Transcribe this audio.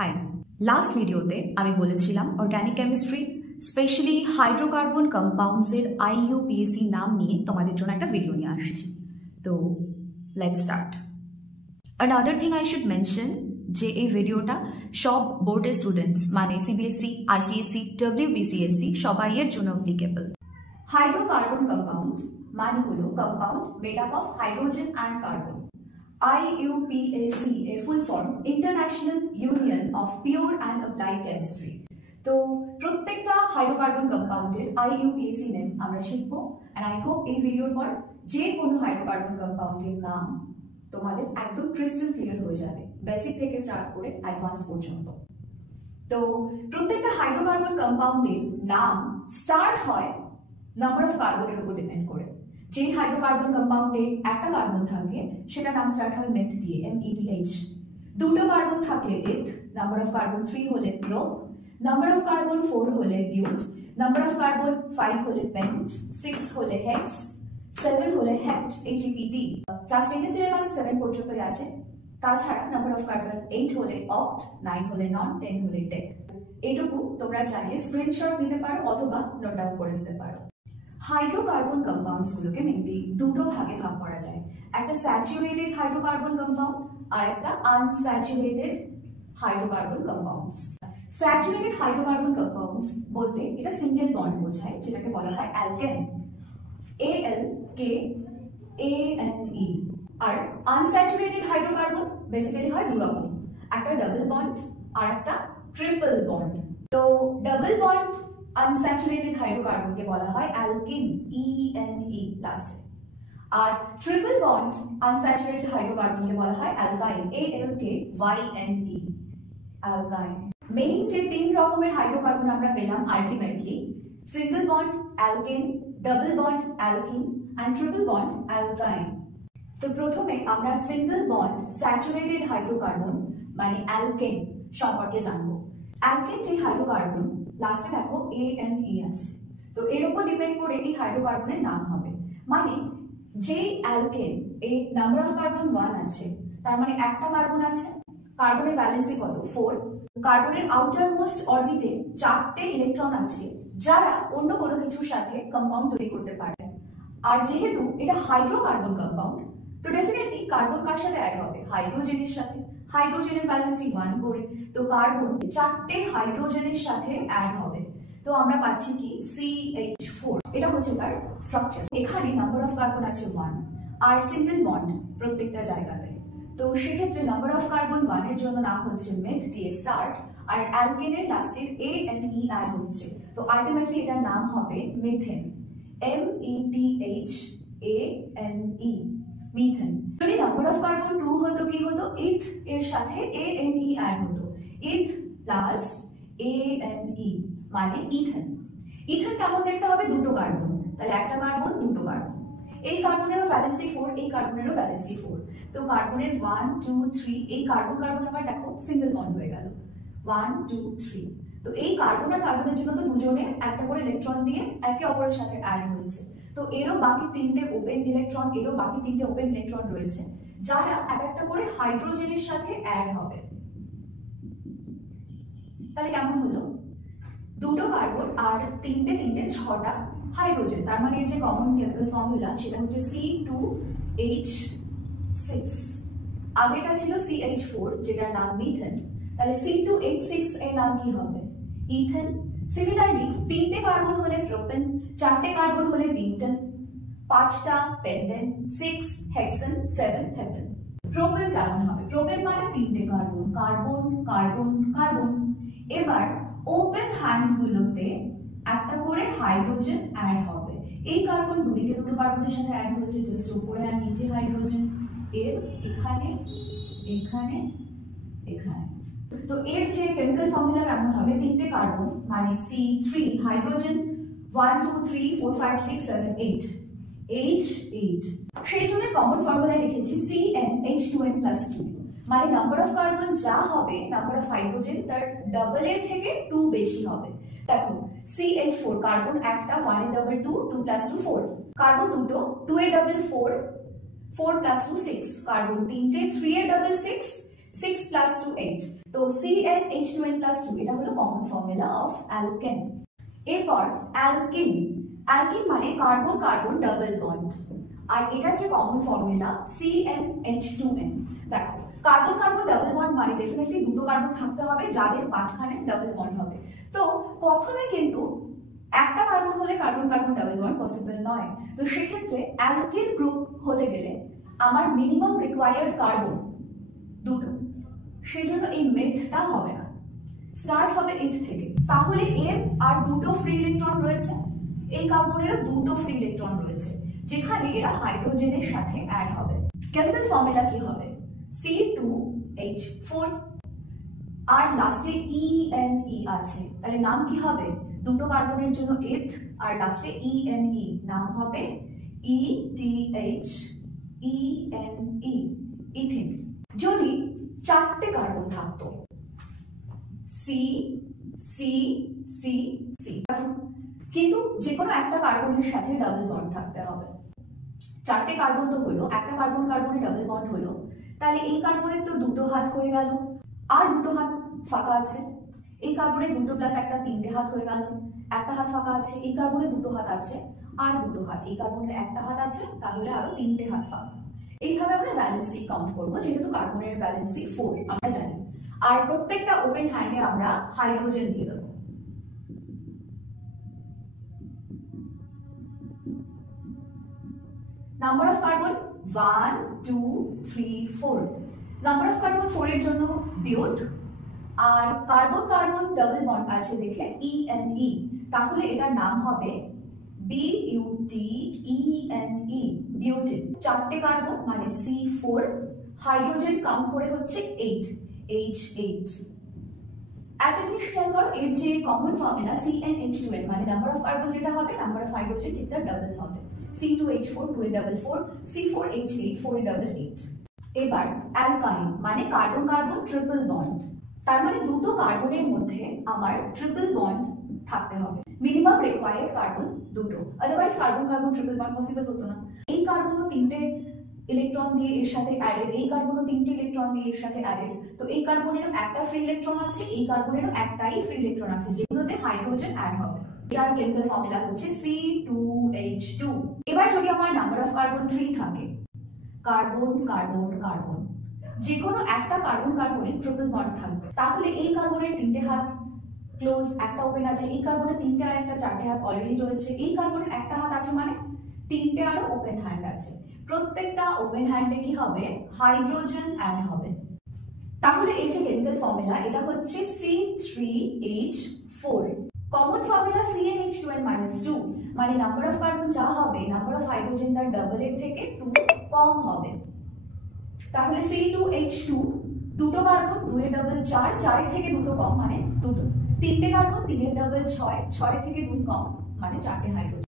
High, last ভিডিওতে আমি বলেছিলাম অর্গানিক কেমিস্ট্রি স্পেশালি হাইড্রোকার্বন কম্পাউন্ডসের IUPAC নাম নিয়ে তোমাদের জন্য একটা ভিডিও নিয়ে আসছি। তো let's start. Another thing I should mention যে এই ভিডিওটা সব বোর্ডের স্টুডেন্টস মানে CBSE, ICSE, WBCSE সবাইয়ের জন্য অ্যাপ্লিকেবল। হাইড্রোকার্বন কম্পাউন্ড মানে হলো compound made up of hydrogen and carbon. IUPAC এর full form international union of pure and applied chemistry. তো প্রত্যেকটা হাইড্রোকার্বন কম্পাউন্ডের IUPAC নেম আমরা শিখবো। এন্ড আই হোপ এই ভিডিওর পর যে কোনো হাইড্রোকার্বন কম্পাউন্ডের নাম তোমাদের একদম ক্রিস্টাল ক্লিয়ার হয়ে যাবে, বেসিক থেকে স্টার্ট করে অ্যাডভান্স পর্যন্ত। তো প্রত্যেকটা হাইড্রোকার্বন কম্পাউন্ডের নাম স্টার্ট হয় নাম্বার অফ কার্বনের উপর ডিপেন্ড করে। যে হাইড্রোকার্বন কম্পাউন্ডে একটা কার্বন থাকে সেটা নাম স্টার্ট হয় মেথ দিয়ে, METH। দুটো কার্বন থাকলে এথ, নাম্বার অফ কার্বন 3 হলে প্রোপ, নাম্বার অফ কার্বন 4 হলে বিউট, নাম্বার অফ কার্বন 5 হলে পেন্ট, 6 হলে হেক্স, 7 হলে হেপ্ট, HEPT। ক্লাস 10 এর সিলেবাস 7 পর্যন্ত আছে। তাছাড়া নাম্বার অফ কার্বন 8 হলে অক্ট, 9 হলে নন, 10 হলে টেক। এইটুকু তোমরা চাইলে স্ক্রিনশট নিতে পারো অথবা নোট ডাউন করে নিতে পারো। হাইড্রোকার্বন কম্পাউন্ডস গুলোকে মেইনলি দুটো ভাগে ভাগ করা যায়, একটা স্যাচুরেটেড হাইড্রোকার্বন কম্পাউন্ড আর একটা unsaturated hydrocarbon compounds. Saturated hydrocarbon compounds বলতে এটা সিঙ্গেল বন্ড বোঝায়, যেটাকে বলা হয় অ্যালকেন, ALKANE। আর আনস্যাচুরেটেড হাইড্রোকার্বন বেসিক্যালি হয় দু রকম, একটা ডাবল বন্ড আর একটা ট্রিপল বন্ড। তো ডাবল বন্ড আনস্যাচুরেটেড হাইড্রোকার্বনকে বলা হয় অ্যালকিন, ENE লাস্টে। আর ট্রিপল বন্ড আনস্যাচুরেটেড হাইড্রোকার্বনকে বলা হয় অ্যালকাইন, ALKYNE অ্যালকাইন। মেইন যে তিন রকমের হাইড্রোকার্বন আমরা পেলাম ultimately, single bond alkane, double bond alkene and triple bond alkyne. তো প্রথমে আমরা সিঙ্গেল বন্ড স্যাচুরেটেড হাইড্রোকার্বন মানে অ্যালকেন সম্পর্কে জানবো। অ্যালকেন যে হাইড্রোকার্বন লাস্টে দেখো ANE আছে, তো এর উপর ডিপেন্ড করে এই হাইড্রোকার্বনের নাম হবে। মানে যে অ্যালকেন এই নাম্বার অফ কার্বন 1 আছে, তার মানে একটা কার্বন আছে, কার্বনের ভ্যালেন্সি কত 4, কার্বনের আউটার মোস্ট অরবিটে 4টে ইলেকট্রন আছে যারা অন্য কোনো কিছুর সাথে কম্পাউন্ড তৈরি করতে পারে। আর যেহেতু এটা হাইড্রোকার্বন কম্পাউন্ড, তো ডেফিনেটলি কার্বন কার সাথে অ্যাড হবে, হাইড্রোজেনের সাথে। হাইড্রোজেনের ভ্যালেন্সি 1 করে, তো কার্বন 4টে হাইড্রোজেনের সাথে অ্যাড হবে। তো আমরা পাচ্ছি কি CH4, এটা হচ্ছে তার স্ট্রাকচার। এখানে নাম্বার অফ কার্বন আছে 1 আর সিঙ্গেল বন্ড প্রত্যেকটা জায়গাতে। তো সেক্ষেত্রে নাম্বার অফ কার্বন 1 এর জন্য নাম হচ্ছে মেথ দিয়ে স্টার্ট, আর অ্যালকেনের লাস্টের ANE অ্যাড হচ্ছে, তো আলটিমেটলি এটার নাম হবে মিথেন, METHANE মিথেন। যদি নাম্বার অফ কার্বন 2 হতো কি হতো, ইথ এর সাথে ANE অ্যাড হতো, ইথ প্লাস ANE মানে ইথেন। ইথেন কেমন দেখতে হবে, দুটো কার্বন, তাহলে একটা কার্বন দুটো কার্বন। এই কার্বনেরও ভ্যালেন্সি 4, এই কার্বনেরও ভ্যালেন্সি 4, তো কার্বনের 1 2 3, এই কার্বন কার্বন আবার দেখো সিঙ্গেল বন্ড হয়ে গেল 1 2 3। তো এই কার্বন আর কার্বনের জন্য তো দুজনে একটা করে ইলেকট্রন দিয়ে একে অপরের সাথে অ্যাড হয়েছে, তো এরও বাকি 3টে ওপেন ইলেকট্রন, এরও বাকি 3টে ওপেন ইলেকট্রন রয়েছে যারা এক একটা করে হাইড্রোজেনের সাথে অ্যাড হবে। তাহলে কেমন হলো, দুটো কার্বন আর 3টে 6টা হাইড্রোজেন, তার মানে যে কমন কেমিক্যাল ফর্মুলা সেটা হচ্ছে C2H6। আগেটা ছিল CH4 যেটার নাম মিথেন, তাহলে C2H6 এর নাম কি হবে, ইথেন। সিমিলারলি 3টে কার্বন হলে প্রোপেন, 4টে কার্বন হলে বিউটেন, 5টা পেন্টেন, 6 হেক্সেন, 7 হেপ্টেন। প্রোপেন কেমন হবে, প্রোপেন মানে 3টে কার্বন, কার্বন কার্বন কার্বন। এবার ওপেন হ্যান্ড গুলোতে একটা করে হাইড্রোজেন অ্যাড হবে। এই কার্বন দুদিকে দুটো কার্বনের সাথে অ্যাড হয়েছে, জাস্ট উপরে আর নিচে হাইড্রোজেন, এর এখানে এখানে এখানে। তো এর যে কেমিক্যাল ফর্মুলা কেমন হবে, 3টে কার্বন মানে C3 হাইড্রোজেন 1 2 3 4 5 6 7 8 H8। সেই জন্য কমন ফর্মুলা লিখেছি CnH2n+2, মানে নাম্বার অফ কার্বন যা হবে নাম্বার অফ হাইড্রোজেন তার ডাবল এর থেকে 2 বেশি হবে। দেখো CH4 কার্বন একটা, 1 এর ডাবল 2, 2 + 2 4, কার্বন দুটো 2 এর ডাবল 4, 4 + 2 6, কার্বন 3টে 3 এর ডাবল 6, 6 plus 2 8, তো CnH2n plus 2 এটা হলো কমন ফর্মুলা অফ অ্যালকেন। এরপর অ্যালকিন, অ্যালকিন মানে কার্বন কার্বন ডাবল বন্ড, আর এটার যে কমন ফর্মুলা CnH2n। দেখো কার্বন কার্বন ডাবল বন্ড মানে ডেফিনেটলি দুটো কার্বন থাকতে হবে যাদের মাঝখানে ডাবল বন্ড হবে। তো কখনোই কিন্তু একটা কার্বন হলে carbon carbon double bond possible নয়। তো সেক্ষেত্রে অ্যালকিল গ্রুপ হতে গেলে আমার মিনিমাম রিকোয়ার্ড কার্বন দুটো, সেই জন্য এই মেথটা হবে না, স্টার্ট হবে এইট থেকে। তাহলে এর আর দুটো ফ্রি ইলেকট্রন রয়েছে, এই কার্বনেরও দুটো ফ্রি ইলেকট্রন রয়েছে, যেখানে এরা হাইড্রোজেনের সাথে অ্যাড হবে। কেমিক্যাল ফর্মুলা কি হবে? C2H4 আর লাস্টে ENE আছে, তাহলে নাম কি হবে? দুটো কার্বনের জন্য এথ আর লাস্টে ENE, নাম হবে ETH ENE, ইথিন। যদি চারটে কার্বন থাকতো C C C C, কিন্তু যে কোনো একটা কার্বনের সাথে ডাবল বন্ড থাকতে হবে। চারটে কার্বন তো হলো, একটা কার্বন কার্বনে ডাবল বন্ড হলো, তাহলে এই কার্বনের তো দুটো হাত হয়ে গেল, আর দুটো হাত ফাঁকা আছে। এই কার্বনের দুটো প্লাস একটা তিনটে হাত হয়ে গেল, একটা হাত ফাঁকা আছে। এই কার্বনের দুটো হাত আছে আর দুটো হাত, এই কার্বনের একটা হাত আছে, তাহলে আরো তিনটে হাত ফাঁকা। এইভাবে আমরা ভ্যালেন্সি কাউন্ট করবো, যেহেতু কার্বনের ভ্যালেন্সি 4 আমরা জানি। আর প্রত্যেকটা ওপেন হ্যান্ডে আমরা হাইড্রোজেন দিয়ে দেবো। Number of carbon 1 2 3 4, number of carbon 4 এর জন্য বিউট, আর কার্বন কার্বন ডাবল বন্ড আছে দেখে ENE, তাহলে এটার নাম হবে BUTENE, বিউটেন। চারটে কার্বন মানে C4, হাইড্রোজেন কাউন্ট করে হচ্ছে 8 H8। একটা জিনিস খেয়াল করো, এর যে কমন ফর্মুলা CnH2n মানে নাম্বার অফ কার্বন যেটা হবে, নাম্বার অফ হাইড্রোজেন ঠিক তার ডাবল হবে। C2H4 2 এর ডাবল 4, C4H8 4 এর ডাবল 8। এবার অ্যালকাইন মানে কার্বন কার্বন ট্রিপল বন্ড, তার মানে দুটো কার্বনের মধ্যে আমার ট্রিপল বন্ড থাকতে হবে। মিনিমাম রিকোয়ার্ড কার্বন দুটো, otherwise carbon carbon triple bond possible হতো না। এই কার্বনও তিনটে ইলেকট্রন দিয়ে এর সাথে অ্যাডেড, এই কার্বনও তিনটে ইলেকট্রন দিয়ে এর সাথে অ্যাডেড। তো এই কার্বনেরও একটা ফ্রি ইলেকট্রন আছে, এই কার্বনেরও একটাই ফ্রি ইলেকট্রন আছে, যেগুলোতে হাইড্রোজেন অ্যাড হবে। এটার কেমিক্যাল ফর্মুলা হচ্ছে C2H2। এবার যদি আমার নাম্বার অফ কার্বন 3 থাকে, কার্বন কার্বন কার্বন, যে কোনো একটা কার্বন কার্বনে ট্রিপল বন্ড থাকবে, তাহলে এই কার্বনের তিনটে হাত ক্লোজ, একটা ওপেন আছে। এই কার্বনের তিনটে আর একটা চারটে হাত অলরেডি রয়েছে। এই কার্বনের একটা হাত আছে মানে তিনটে আরো ওপেন হ্যান্ড আছে। প্রত্যেকটা ওপেন হ্যান্ডে কি হবে? হাইড্রোজেন অ্যাড হবে। তাহলে এই যে কেমিক্যাল ফর্মুলা এটা হচ্ছে C3H4। কমন ফর্মুলা CnH2n-2 মানে নাম্বার অফ কার্বন যা হবে, নাম্বার অফ হাইড্রোজেন তার ডাবল এর থেকে 2 কম হবে। তাহলে C2H2, দুটো কার্বন 2 এর ডাবল 4, 4 এর থেকে দুটো কম মানে দুটো। তিনটে কার্বন 3 এর ডাবল 6, 6 এর থেকে 2 কম মানে চারটে হাইড্রোজেন।